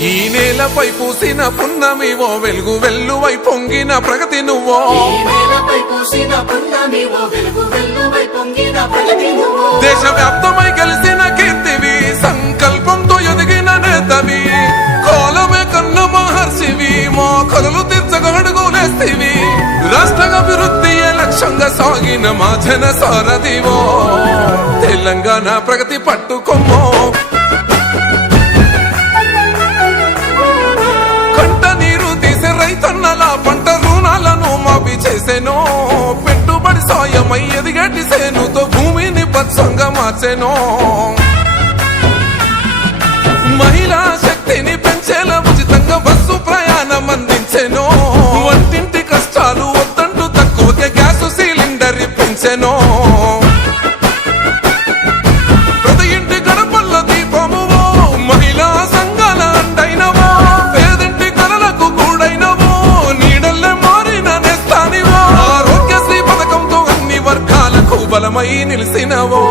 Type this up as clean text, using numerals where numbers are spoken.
ఈ నేలపై పూసిన పున్నమివో వెలుగు వెల్లువై పొంగిన ప్రగతి నువ్వో దేశవ్యాప్తమై గెలిసిన కీర్తివి సంకల్పంతో ఎదిగిన నేతవి కోలమే కన్న మహర్షివి మోకలు తీర్చగడుగులేస్తివి రాష్ట్ర అభివృద్ధియే లక్ష్యంగా సాగిన మా జన సారథివో తెలంగాణ ప్రగతి పట్టుకొమ్మో పంట రుణాలను మాఫీ చేసేనో పెట్టుబడి సాయమై ఎదిగటి సేనుతో భూమిని పచ్చంగా మార్చెనో మహిళా శక్తిని పెంచేలా ఉచితంగా బస్సు ప్రయాణం అందించెనో వంటింటి కష్టాలు వద్దంటూ తక్కువగా గ్యాస్ సిలిండర్ ఇప్పించెనో ప్రతి ఇంటి గడపల్ల దీపము మహిళా సంఘాల అండైనవో పేదింటి కలలకు కూడైనవో ఆరోగ్యశ్రీ పథకంతో అన్ని వర్గాలకు బలమై నిలిసినవో